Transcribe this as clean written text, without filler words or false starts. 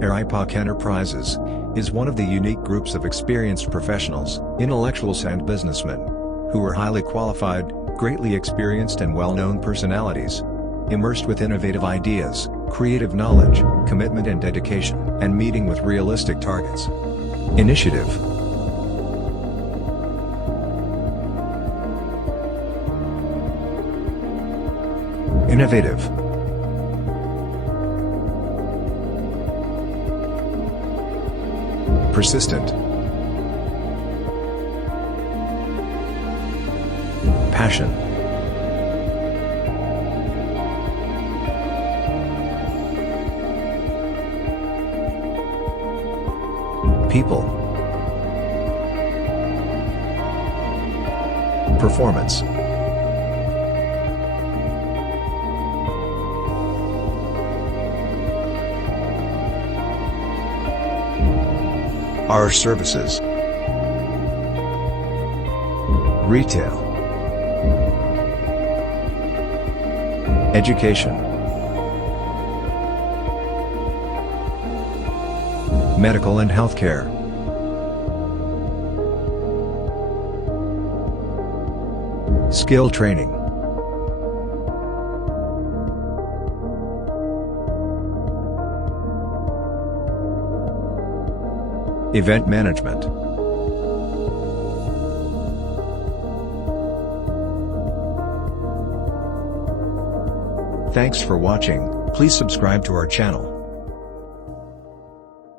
Ereipak Enterprises is one of the unique groups of experienced professionals, intellectuals and businessmen, who are highly qualified, greatly experienced and well-known personalities, immersed with innovative ideas, creative knowledge, commitment and dedication, and meeting with realistic targets. Initiative. Innovative. Persistent. Passion. People. Performance. Our services. Retail. Education. Medical and healthcare. Skill training. Event management. Thanks for watching. Please subscribe to our channel.